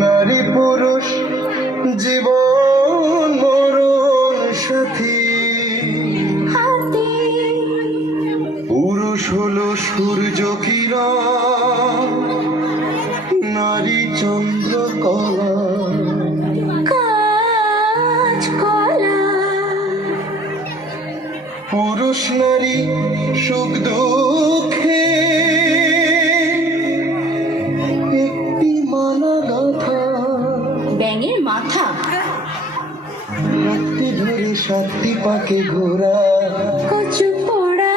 নারী পুরুষ, জীবন মরণ সাথী। পুরুষ হল সূর্য কিরণ, নারী চন্দ্র কলা। পুরুষ নারী সুখ দুঃখ ব্যাঙের মাথা। রাত্রি ধরে সাতটি পাকে ঘোরা। কচু পড়া।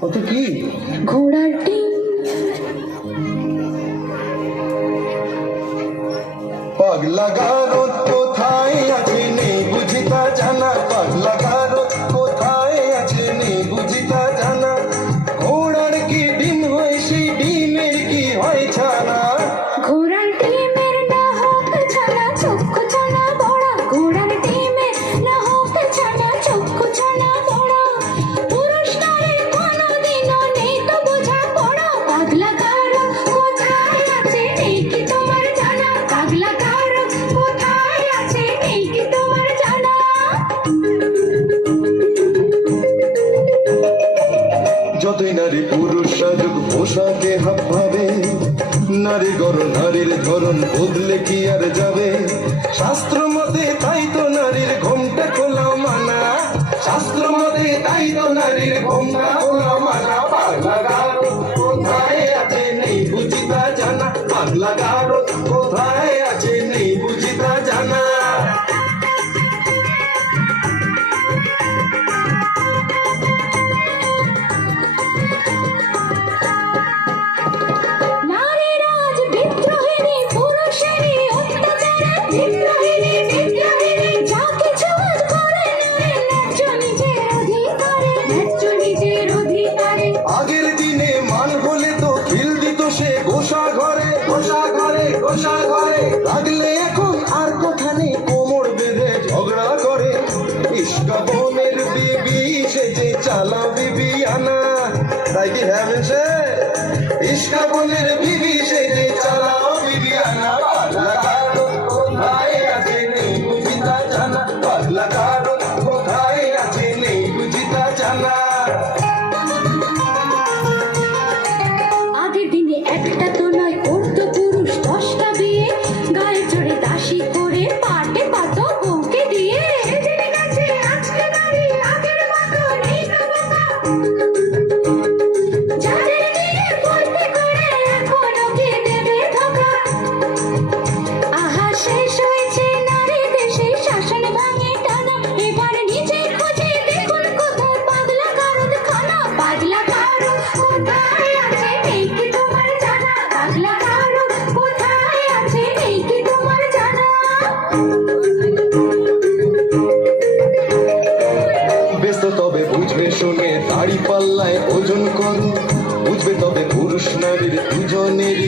কত কি? ঘোড়ার টিম পাগলা গারো কোথায় আছে নেই বুঝিতা জানা পাগলা পোশাকে হাবভাবে নারী গরম নারীর ধরন বদলে কি আর যাবে? শাস্ত্র মতে তাই তো নারীর ঘোমটা খোলা মানা। শাস্ত্র মতে তাই তো নারীর ঘোমটা খোলা মানা। পাগলা গারো কোথায় আছে নেই বুঝিতা জানা। পাগলা গারো কোথায় লাগলে এখন আর কোথানে কোমর বেঁধে ঝগড়া করে? ইস্কাবনের বিবি সেজে চালা বিবি আনা। তাই কি হ্যাঁ ইস্কাবনের বিবি সেজে চালা দুজনের